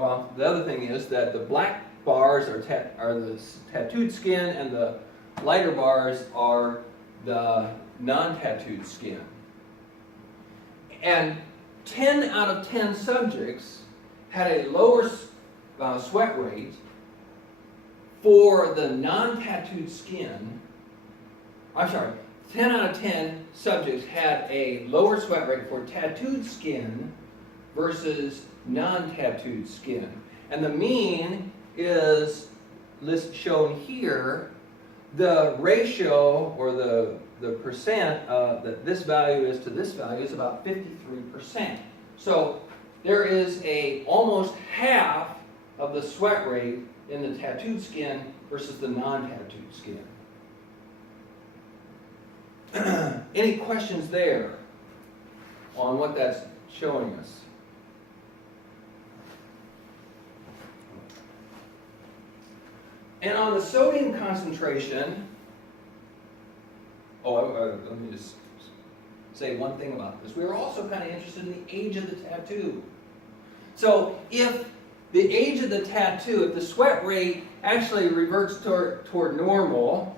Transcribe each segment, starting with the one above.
well, the other thing is that the black bars are the tattooed skin, and the lighter bars are the non-tattooed skin. And 10 out of 10 subjects had a lower sweat rate for the non-tattooed skin. I'm sorry, 10 out of 10 subjects had a lower sweat rate for tattooed skin versus non-tattooed skin. And the mean is shown here. The ratio, or the percent that this value is to this value, is about 53%. So there is almost half of the sweat rate in the tattooed skin versus the non-tattooed skin. Any questions there on what that's showing us? And on the sodium concentration, let me just say one thing about this. We were also kind of interested in the age of the tattoo. So if the age of the tattoo, if the sweat rate actually reverts toward normal,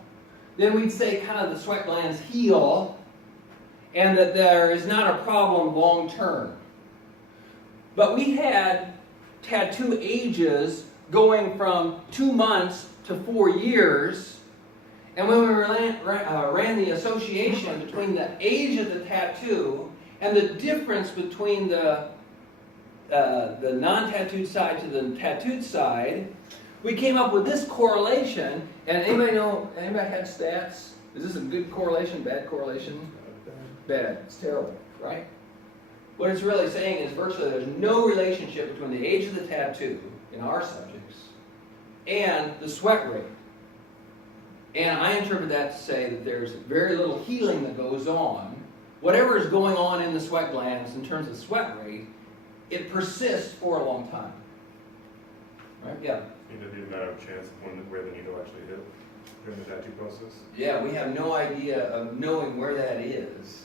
then we'd say kind of the sweat glands heal and that there is not a problem long term. But we had tattoo ages going from 2 months to 4 years, and when we ran the association between the age of the tattoo and the difference between the non-tattooed side to the tattooed side, we came up with this correlation. And anybody had stats? Is this a good correlation, bad correlation? Bad. It's terrible, right? What it's really saying is virtually there's no relationship between the age of the tattoo in our subjects and the sweat rate. And I interpret that to say that there's very little healing that goes on. Whatever is going on in the sweat glands in terms of sweat rate, it persists for a long time. Right? Yeah. There'd be a matter of chance of where the needle actually hit during the tattoo process? Yeah, we have no idea of knowing where that is.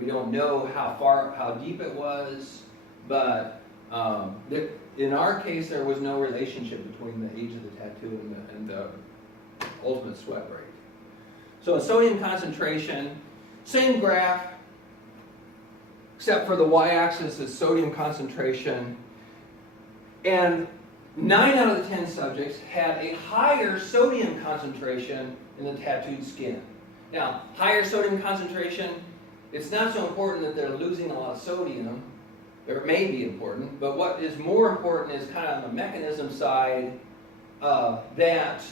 We don't know how deep it was, but in our case, there was no relationship between the age of the tattoo and the ultimate sweat rate. So sodium concentration, same graph, except for the y-axis is sodium concentration. And 9 out of the 10 subjects had a higher sodium concentration in the tattooed skin. Now, higher sodium concentration, it's not so important that they're losing a lot of sodium. It may be important, but what is more important is kind of on the mechanism side, that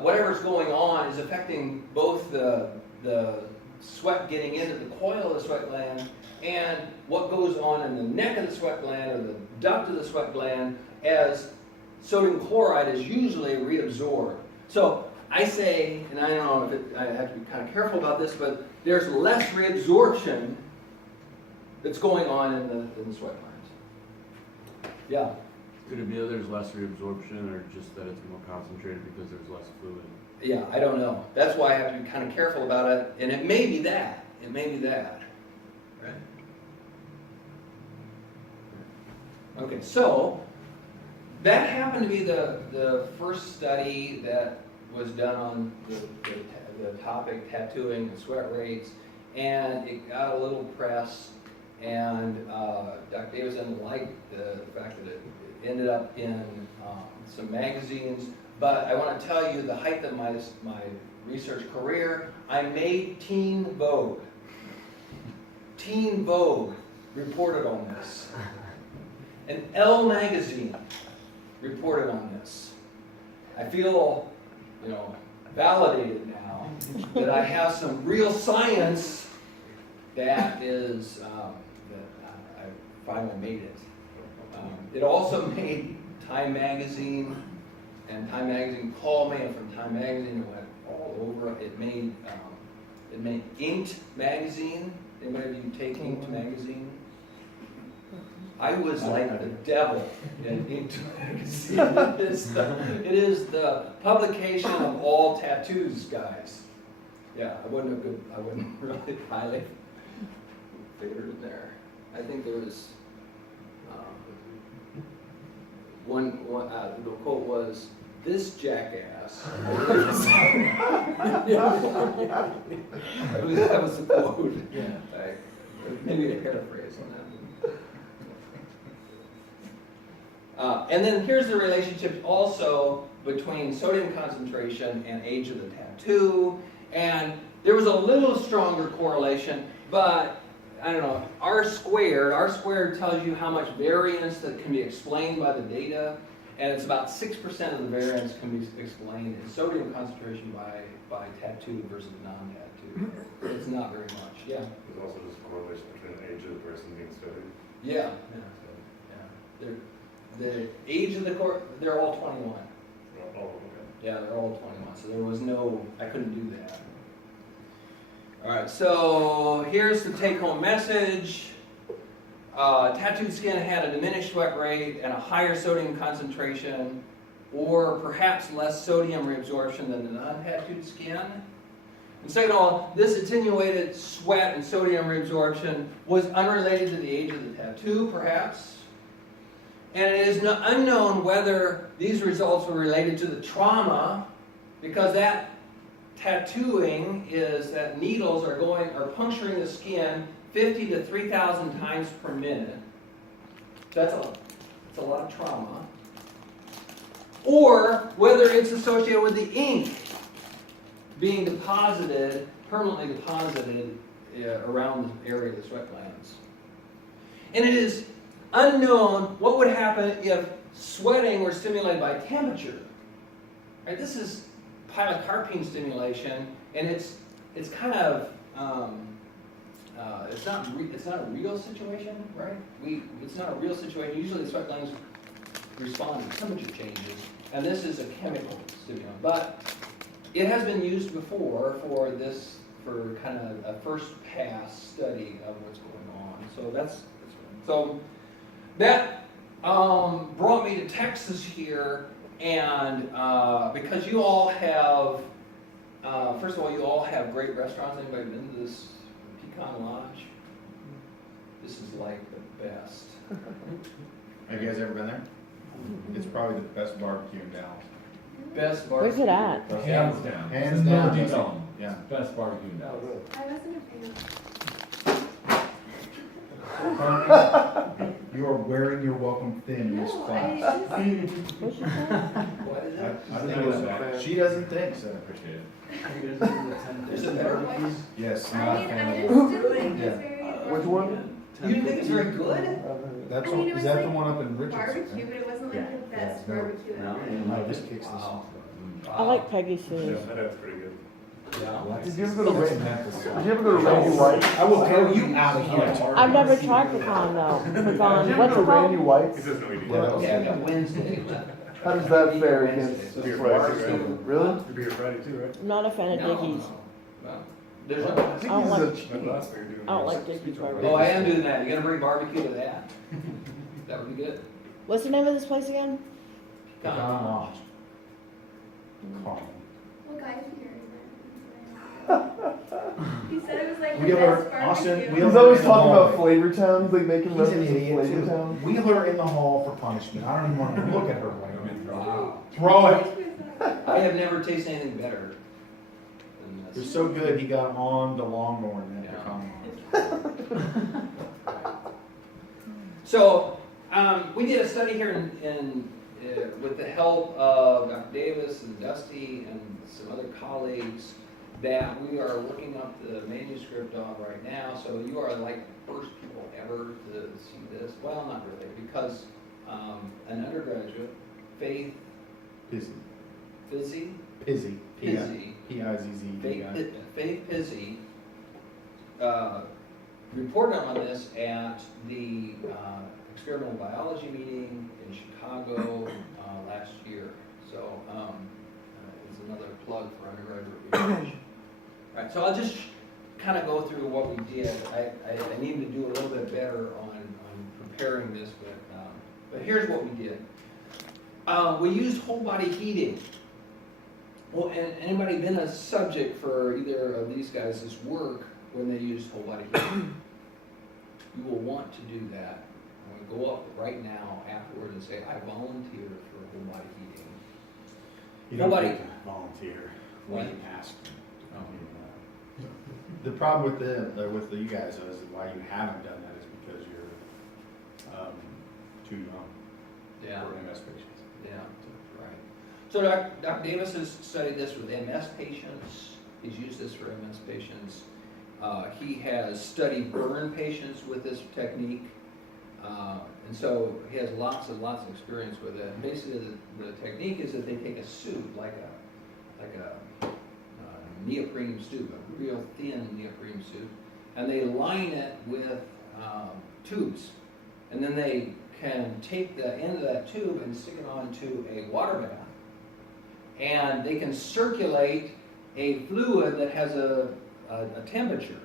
whatever's going on is affecting both the sweat getting into the coil of the sweat gland and what goes on in the neck of the sweat gland or the duct of the sweat gland as sodium chloride is usually reabsorbed. So I say, and I don't know if I have to be kind of careful about this, but there's less reabsorption that's going on in the sweat glands. Yeah? Could it be that there's less reabsorption, or just that it's more concentrated because there's less fluid? Yeah, I don't know. That's why I have to be kind of careful about it, and it may be that. It may be that. Right? Okay, so that happened to be the first study that was done on the topic tattooing and sweat rates, and it got a little press, and Dr. Davis didn't like the fact that it ended up in some magazines. But I want to tell you the height of my research career, I made Teen Vogue. Teen Vogue reported on this. And Elle magazine reported on this. I feel, validated now that I have some real science that is, that I finally made it. It also made Time magazine, and Time magazine called me, and from Time magazine it went all over. It made Inked magazine. Anybody of you take Inked magazine? I was like the devil in Inked magazine. It is the publication of all tattoos, guys. Yeah, I wouldn't really highly favored in there. I think there was the quote was, "This jackass." That was the quote. Yeah. Maybe a paraphrase on that. And then here's the relationship also between sodium concentration and age of the tattoo. And there was a little stronger correlation, but I don't know, R squared tells you how much variance that can be explained by the data, and it's about 6% of the variance can be explained in sodium concentration by tattoo versus non-tattoo. It's not very much, yeah. There's also just a correlation between the age of the person being studied. Yeah. The age of they're all 21. Oh, okay. Yeah, they're all 21, so there was no, I couldn't do that. All right, so here's the take-home message. Tattooed skin had a diminished sweat rate and a higher sodium concentration, or perhaps less sodium reabsorption than the non-tattooed skin. And second of all, this attenuated sweat and sodium reabsorption was unrelated to the age of the tattoo, perhaps. And it is unknown whether these results were related to the trauma, because that tattooing is that needles are puncturing the skin 50 to 3,000 times per minute. That's a lot of trauma. Or whether it's associated with the ink being permanently deposited around the area of the sweat glands. And it is unknown what would happen if sweating were stimulated by temperature. Right? This is pilocarpine stimulation, and it's kind of it's not a real situation, right? It's not a real situation. Usually the sweat glands respond to temperature changes, and this is a chemical stimulant. But it has been used before for kind of a first pass study of what's going on. So that brought me to Texas here, and because you all have, first of all, you all have great restaurants. Anybody been to this Pecan Lodge? This is like the best. Have you guys ever been there? It's probably the best barbecue in Dallas. Best barbecue. Where's it at? Hands down. Hands It's down. never done. Yeah. Best barbecue in Dallas. I wasn't a fan. You are wearing your welcome thin in this No, class. What's your name? What is I it? think it was, she doesn't think so. Appreciate it. Is it better? Yes, I not a mean, fan I of just it. didn't think Yeah. it was very. Which one? You didn't think it's very good? That's, I mean, it is was that the like one up in Richardson? barbecue, but it wasn't like the best no. barbecue No. ever. I just kicks this Wow. off. I like Peggy's Yeah, food. that's pretty good. Yeah. Did you ever go to That's Randy? Memphis. Did you ever go to Randy White? I will throw you out of here. I've never tried pecan though. Did you Pecan, ever what's go it to Randy called? White's? He says no, he didn't. Yeah. Yeah, I got Wednesday. How does that fare against the Beer Friday? Friday too. Really? It'd be a Friday too, right? I'm not a fan of Dickie's. No. There's I no. think I don't he's like- a That's the last thing you're doing. I don't like Dickie's barbecue. Oh, I am doing that. You gonna bring barbecue to that? That would be good. What's the name of this place again? Pecan Lodge. Calm. Well, guys, here. He said it was like the Wheeler, best Austin, barbecue. Wheeler. He's always talking about Flavor Towns, like making He's an references to idiot Flavor too. Towns. Wheeler in the hall for punishment. I don't even want to look at her like that. Wow. Throw it. I have never tasted anything better than You're this. so good, he got on the lawnmower in that Yeah. pecan lodge. So, we did a study here with the help of Dr. Davis and Dusty and some other colleagues that we are looking up the manuscript on right now. So you are like the first people ever to see this. Well, not really, because an undergraduate, Faith Pizzy. Pizzy, Pizzy. Pizzy, P-I-Z-Z. Faith Pizzy reported on this at the experimental biology meeting in Chicago last year. So it's another plug for undergraduate research. Right, so I'll just kind of go through what we did. I need to do a little bit better on preparing this, but here's what we did. We used whole body heating. Well, and anybody been a subject for either of these guys' work when they used whole body heating? You will want to do that I'm gonna go up right now afterward and say, I volunteer for whole body heating. You don't Nobody- get to volunteer when you ask. The problem with you guys is why you haven't done that is because you're too young Yeah. for MS patients. Yeah, right. So Dr. Davis has studied this with MS patients. He's used this for MS patients. He has studied burn patients with this technique. And so he has lots and lots of experience with it. And basically the technique is that they take a suit, like a neoprene suit, a real thin neoprene suit, and they line it with tubes. And then they can take the end of that tube and stick it onto a water bath. And they can circulate a fluid that has a temperature,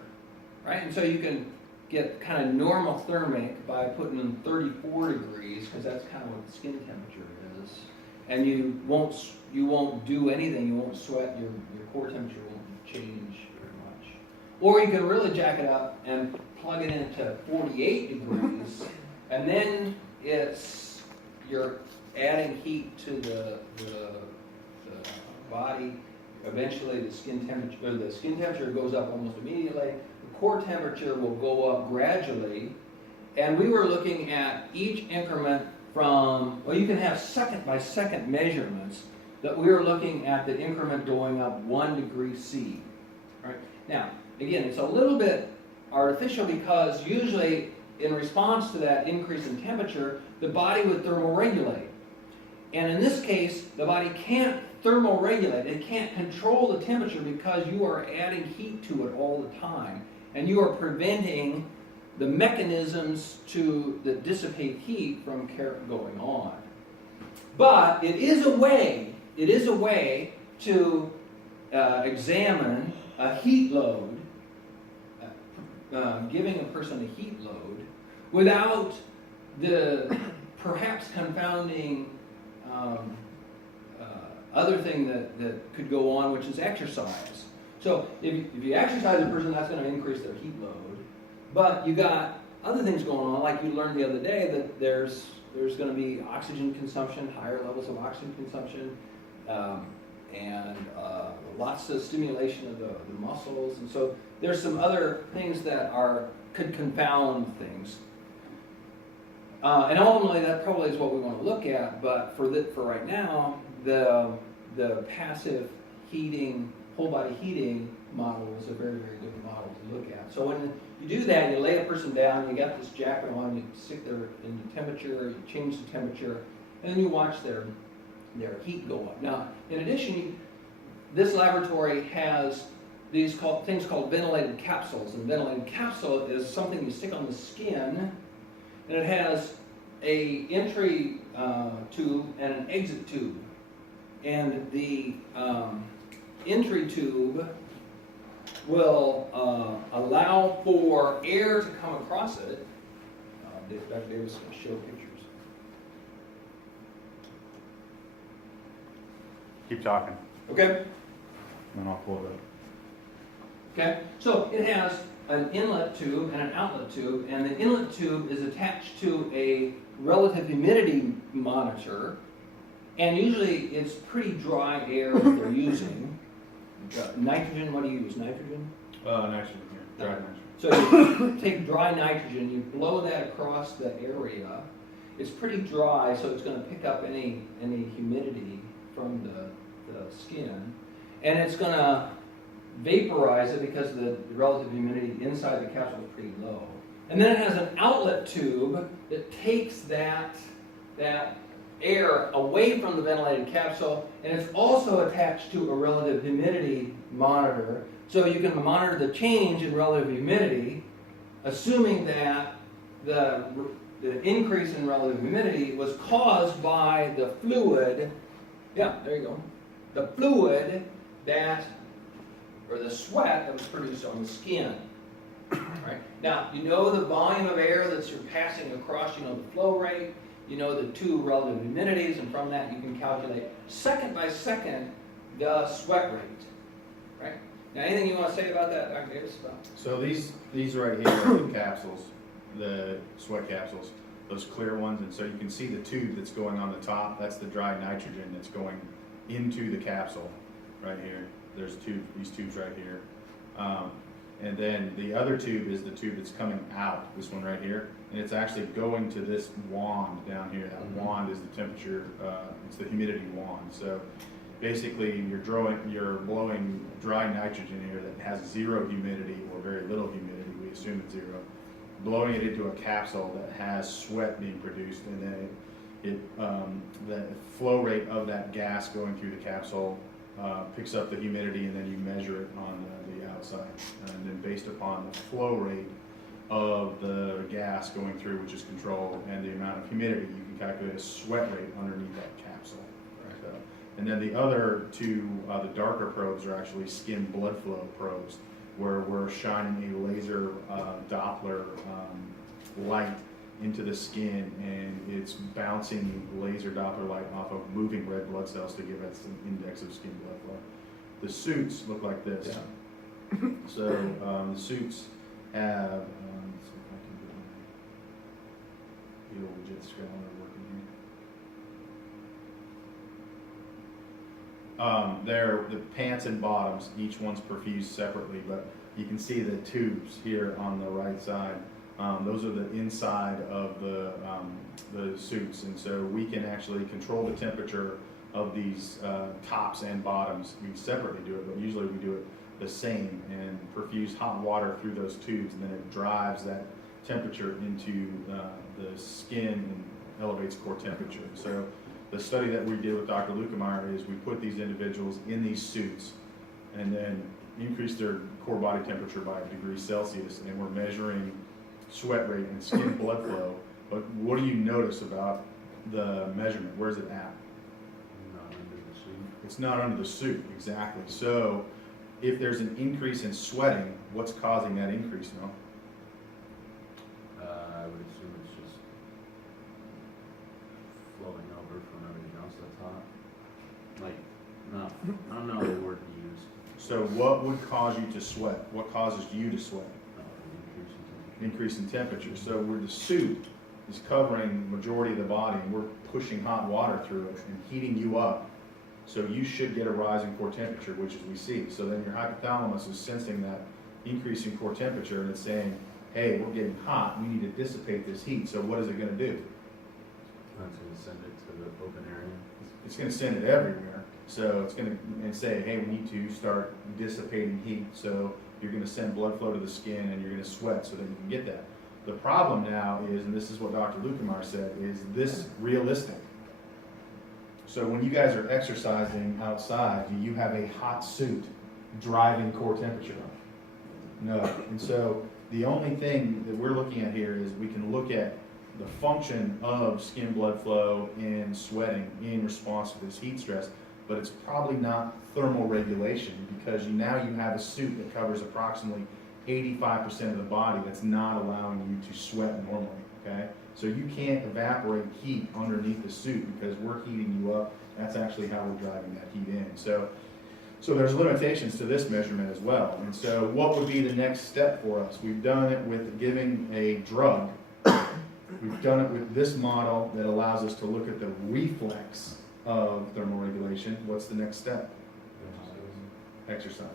right? And so you can get kind of normal thermic by putting in 34 degrees, because that's kind of what the skin temperature is. And you won't do anything, you won't sweat, your core temperature won't change very much. Or you can really jack it up and plug it into 48 degrees, and then you're adding heat to the body. Eventually the skin temperature goes up almost immediately. The core temperature will go up gradually. And we were looking at each increment from, well, you can have second by second measurements, that we were looking at the increment going up 1 degree C. Right? Now, again, it's a little bit artificial because usually in response to that increase in temperature, the body would thermoregulate. And in this case, the body can't thermoregulate. It can't control the temperature because you are adding heat to it all the time. And you are preventing the mechanisms that dissipate heat from going on. But it is a way to examine a heat load, giving a person a heat load, without the perhaps confounding other thing that could go on, which is exercise. So if you exercise a person, that's going to increase their heat load. But you got other things going on, like you learned the other day, that there's going to be oxygen consumption, higher levels of oxygen consumption, and lots of stimulation of the muscles. And so there's some other things that could confound things. And ultimately, that probably is what we want to look at. But for right now, the passive heating, whole body heating model is a very, very good model to look at. So when you do that, you lay a person down, you got this jacket on, you stick their into temperature, you change the temperature, and then you watch their heat go up. Now, in addition, this laboratory has these things called ventilated capsules. And ventilated capsule is something you stick on the skin, and it has an entry tube and an exit tube. And the entry tube will allow for air to come across it. Dr. Davis will show pictures. Keep talking, Okay? and then I'll pull it up. Okay, so it has an inlet tube and an outlet tube, and the inlet tube is attached to a relative humidity monitor, and usually it's pretty dry air that they're using. Nitrogen, what do you use, nitrogen? Nitrogen here, dry nitrogen. So you take dry nitrogen, you blow that across the area. It's pretty dry, so it's going to pick up any humidity from the skin, and it's going to vaporize it because the relative humidity inside the capsule is pretty low. And then it has an outlet tube that takes that air away from the ventilated capsule, and it's also attached to a relative humidity monitor, so you can monitor the change in relative humidity, assuming that the increase in relative humidity was caused by the fluid. Yeah, there you go. The fluid or the sweat that was produced on the skin. Right? Now, you know the volume of air that you're passing across, you know the flow rate, you know the two relative humidities, and from that you can calculate second by second the sweat rate. Right? Now, anything you want to say about that, Dr. Davis? So these right here are the capsules, the sweat capsules. those clear ones, and so you can see the tube that's going on the top, that's the dry nitrogen that's going into the capsule, right here. There's these tubes right here. And then the other tube is the tube that's coming out, this one right here, and it's actually going to this wand down here. That wand is the temperature, it's the humidity wand. So basically you're blowing dry nitrogen here that has zero humidity or very little humidity, we assume it's zero, blowing it into a capsule that has sweat being produced, and then the flow rate of that gas going through the capsule picks up the humidity, and then you measure it on the outside. And then based upon the flow rate of the gas going through, which is controlled, and the amount of humidity, you can calculate a sweat rate underneath that capsule. So, and then the other two, the darker probes, are actually skin blood flow probes, where we're shining a laser Doppler light into the skin, and it's bouncing laser Doppler light off of moving red blood cells to give us an index of skin blood flow. The suits look like this. Yeah. So the suits have, let's see if I can get the old jet scrounger working here. They're the pants and bottoms, each one's perfused separately, but you can see the tubes here on the right side. Those are the inside of the suits, and so we can actually control the temperature of these tops and bottoms. We separately do it, but usually we do it the same, and perfuse hot water through those tubes, and then it drives that temperature into the skin and elevates core temperature. So the study that we did with Dr. Luetkemeier is we put these individuals in these suits and then increase their core body temperature by 1 degree Celsius, and we're measuring sweat rate and skin blood flow. But what do you notice about the measurement? Where's it at? Not under the suit. It's not under the suit, exactly. So if there's an increase in sweating, what's causing that increase, no? I would assume it's just flowing over from everything else that's hot. Like, no, I don't know the word to use. So what would cause you to sweat? What causes you to sweat? Increase in temperature. Increase in temperature. So where the suit is covering the majority of the body, and we're pushing hot water through it and heating you up, so you should get a rise in core temperature, which is we see. So then your hypothalamus is sensing that increase in core temperature, and it's saying, hey, we're getting hot, we need to dissipate this heat. So what is it going to do? That's gonna send it to the open area. It's going to send it everywhere. So it's going to and say, hey, we need to start dissipating heat. So you're going to send blood flow to the skin, and you're going to sweat so that you can get that. The problem now is, and this is what Dr. Luetkemeier said, is this realistic? So when you guys are exercising outside, do you have a hot suit driving core temperature up? No. And so the only thing that we're looking at here is we can look at the function of skin blood flow and sweating in response to this heat stress, but it's probably not thermal regulation, because now you have a suit that covers approximately 85% of the body that's not allowing you to sweat normally, okay? So you can't evaporate heat underneath the suit because we're heating you up. That's actually how we're driving that heat in. So there's limitations to this measurement as well. And so what would be the next step for us? We've done it with giving a drug. We've done it with this model that allows us to look at the reflex of thermal regulation. What's the next step? Exercise.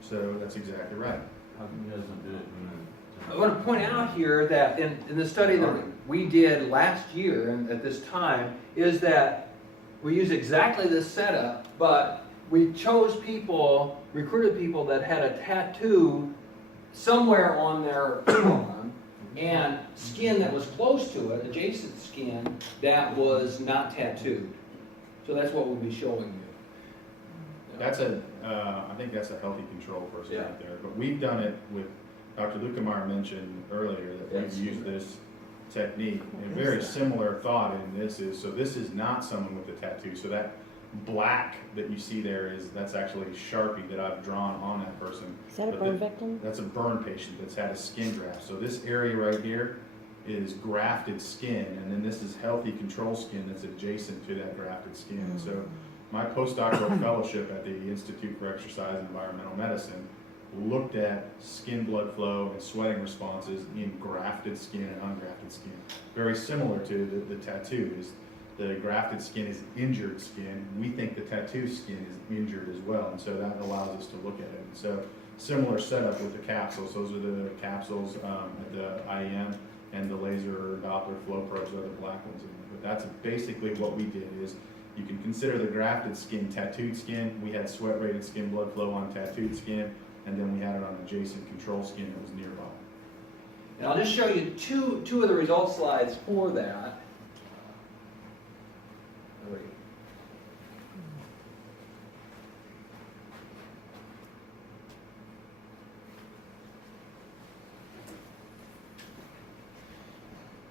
So that's exactly right. How come you guys don't do it in the? I want to point out here that in the study that we did last year and at this time, is that we used exactly this setup, but we chose people, recruited people that had a tattoo somewhere on their forearm and skin that was close to it, adjacent skin, that was not tattooed. So that's what we'll be showing you. That's I think that's a healthy control person Yeah. right there. But we've done it with, Dr. Luetkemeier mentioned earlier that That's we've used true. this technique. And a very similar thought in this is, so this is not someone with a tattoo. So that black that you see there that's actually Sharpie that I've drawn on that person. Is that a But burn victim? That's a burn patient that's had a skin graft. So this area right here is grafted skin, and then this is healthy control skin that's adjacent to that grafted skin. So my postdoctoral fellowship at the Institute for Exercise and Environmental Medicine looked at skin blood flow and sweating responses in grafted skin and ungrafted skin. Very similar to the tattoo is the grafted skin is injured skin. We think the tattoo skin is injured as well, and so that allows us to look at it. And so similar setup with the capsules. Those are the capsules at the IEM, and the laser Doppler flow probes are the black ones. But that's basically what we did is you can consider the grafted skin tattooed skin. We had sweat rated skin blood flow on tattooed skin, and then we had it on adjacent control skin that was nearby. And I'll just show you two of the result slides for that.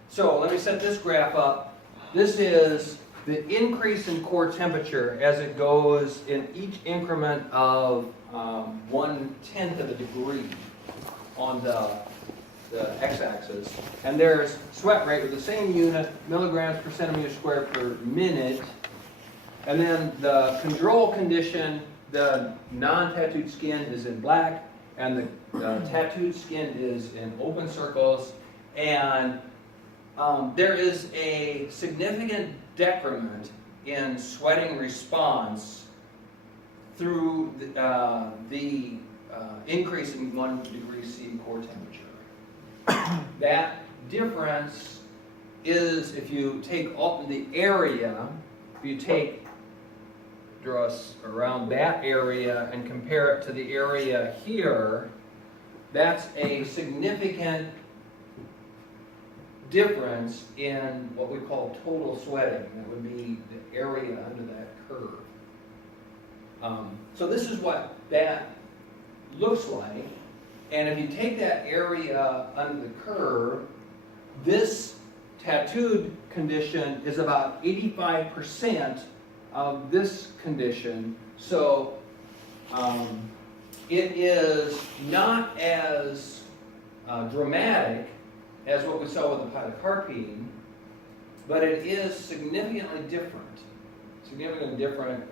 So let me set this graph up. This is the increase in core temperature as it goes in each increment of 1/10 of a degree on the x-axis. And there's sweat rate with the same unit, milligrams per centimeter square per minute. And then the control condition, the non-tattooed skin is in black, and the tattooed skin is in open circles. And there is a significant decrement in sweating response through the increase in 1 degree C core temperature. That difference is if you take all the area, if you draw us around that area and compare it to the area here, that's a significant difference in what we call total sweating. That would be the area under that curve. So this is what that looks like. And if you take that area under the curve, this tattooed condition is about 85% of this condition. So it is not as dramatic as what we saw with the pilocarpine, but it is significantly different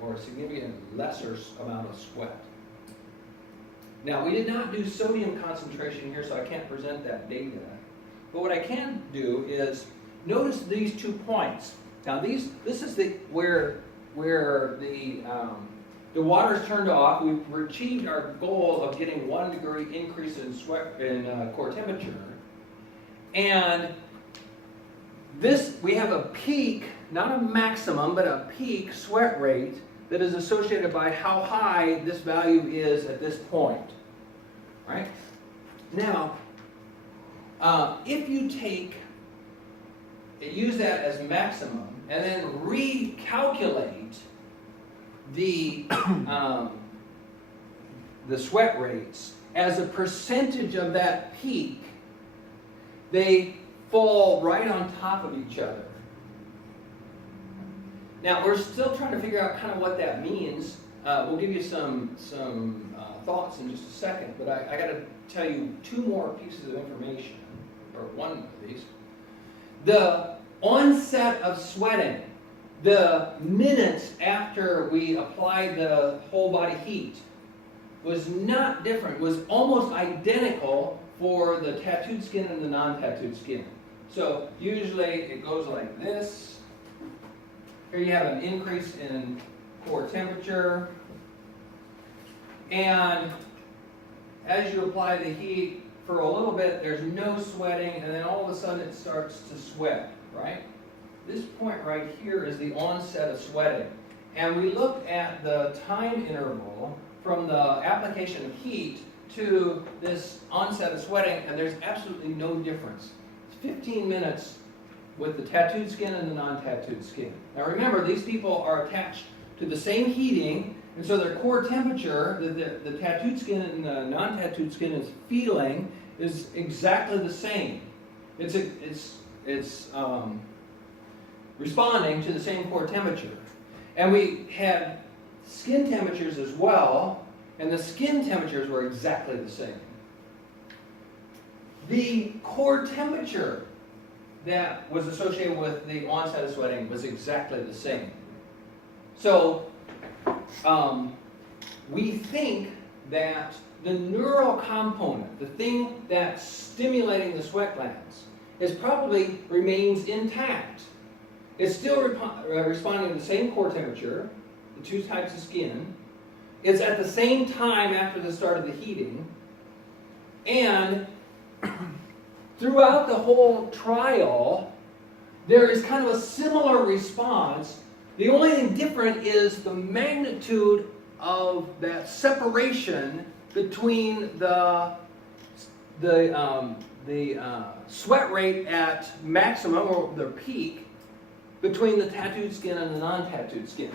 or significantly lesser amount of sweat. Now, we did not do sodium concentration here, so I can't present that data. But what I can do is notice these 2 points. Now, this is where the water is turned off. We've achieved our goal of getting 1 degree increase in core temperature. And we have a peak, not a maximum, but a peak sweat rate that is associated by how high this value is at this point. Right? Now, if you use that as maximum and then recalculate the sweat rates as a percentage of that peak, they fall right on top of each other. Now, we're still trying to figure out kind of what that means. We'll give you some thoughts in just a second, but I got to tell you 2 more pieces of information, or one of these. The onset of sweating, the minutes after we applied the whole body heat, was not different, was almost identical for the tattooed skin and the non-tattooed skin. So usually it goes like this. Here you have an increase in core temperature. And as you apply the heat, for a little bit there's no sweating, and then all of a sudden it starts to sweat, right? This point right here is the onset of sweating. And we looked at the time interval from the application of heat to this onset of sweating, and there's absolutely no difference. It's 15 minutes with the tattooed skin and the non-tattooed skin. Now remember, these people are attached to the same heating, and so their core temperature, the tattooed skin and the non-tattooed skin is feeling, is exactly the same. It's responding to the same core temperature. And we had skin temperatures as well, and the skin temperatures were exactly the same. The core temperature that was associated with the onset of sweating was exactly the same. So we think that the neural component, the thing that's stimulating the sweat glands, is probably remains intact. It's still responding to the same core temperature, the two types of skin. It's at the same time after the start of the heating. And throughout the whole trial, there is kind of a similar response. The only thing different is the magnitude of that separation between the sweat rate at maximum or their peak between the tattooed skin and the non-tattooed skin.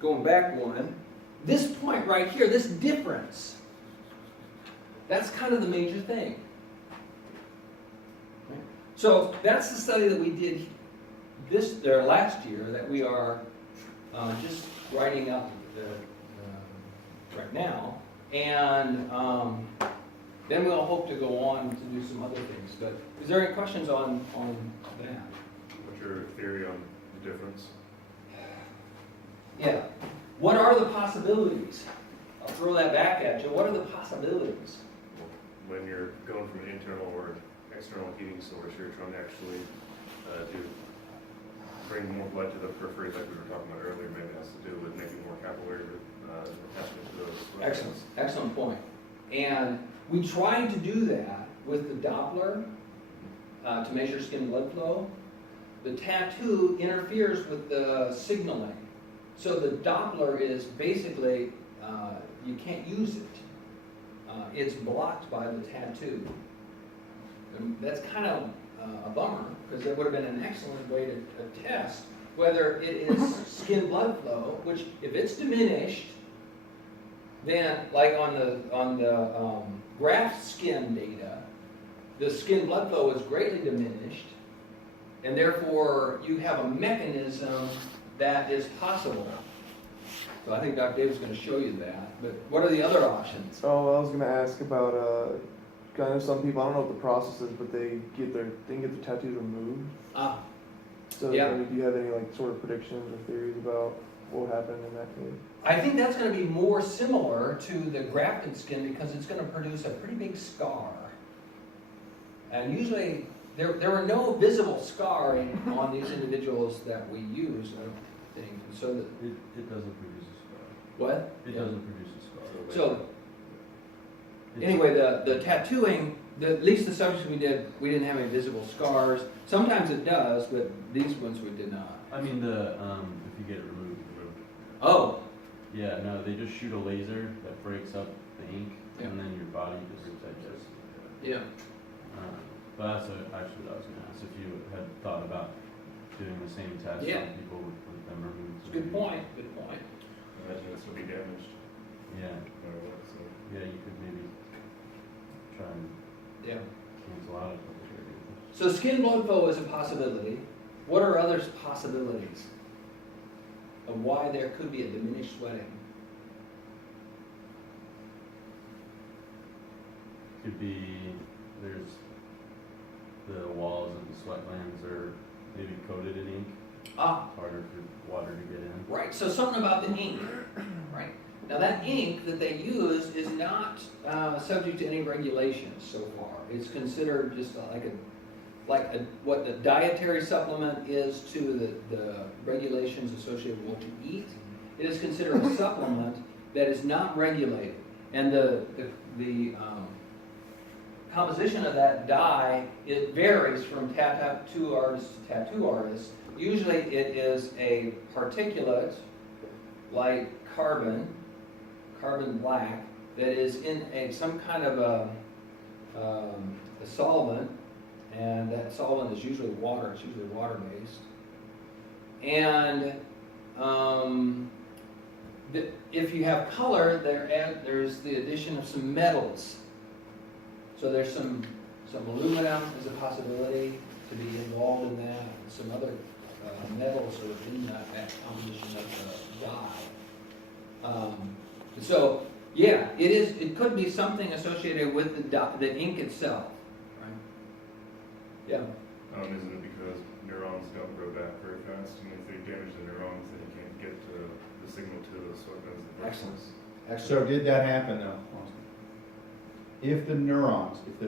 Going back one, this point right here, this difference, that's kind of the major thing. So that's the study that we did last year that we are just writing up right now, and then we'll hope to go on to do some other things. But is there any questions on that? What's your theory on the difference? Yeah. What are the possibilities? I'll throw that back at you. What are the possibilities? When you're going from an internal or external heating source, you're trying to actually bring more blood to the periphery, like we were talking about earlier. Maybe it has to do with making more capillary attachment to those. Excellent. Excellent point. And we tried to do that with the Doppler to measure skin blood flow. The tattoo interferes with the signaling. So the Doppler is basically, you can't use it. It's blocked by the tattoo. And that's kind of a bummer, because it would have been an excellent way to test whether it is skin blood flow, which if it's diminished, then like on the graft skin data, the skin blood flow is greatly diminished, and therefore you have a mechanism that is possible. So I think Dr. David's going to show you that. But what are the other options? Oh, I was gonna ask about kind of some people. I don't know what the process is, but they get their tattoos removed. Ah, So Yeah. I mean, do you have any like sort of predictions or theories about what would happen in that case? I think that's going to be more similar to the grafted skin because it's going to produce a pretty big scar. And usually there were no visible scarring on these individuals that we used, I don't think. So that, It doesn't produce a scar. what? It doesn't produce a scar. So anyway, the tattooing, at least the subjects we didn't have any visible scars. Sometimes it does, but these ones we did not. I mean, if you get it removed. Oh, Yeah, no, they just shoot a laser that breaks up the ink, Yeah. and then your body just digests. yeah. But that's actually what I was gonna ask, if you had thought about doing the same test Yeah. on people with them removed. It's a good point, good point. Imagine this will be damaged. Yeah, Or what, so. yeah, you could maybe try and Yeah. cancel out a couple of areas. So skin blood flow is a possibility. What are other possibilities of why there could be a diminished sweating? Could be, there's, the walls of the sweat glands are maybe coated in ink, Ah, harder for water to get in. right, so something about the ink, right? Now that ink that they use is not subject to any regulations so far. It's considered just what the dietary supplement is to the regulations associated with what you eat. It is considered a supplement that is not regulated. And the composition of that dye, it varies from tattoo artist to tattoo artist. Usually it is a particulate like carbon black, that is in some kind of a solvent, and that solvent is usually water. It's usually water-based. And if you have color, there's the addition of some metals. So there's some aluminum is a possibility to be involved in that, and some other metals are in that composition of the dye. So yeah, it could be something associated with the ink itself, right? Yeah. Isn't it because neurons don't grow back very fast, and if they damage the neurons, then you can't get the signal to the sweat glands. Excellent. So did that happen though? If the neurons, if the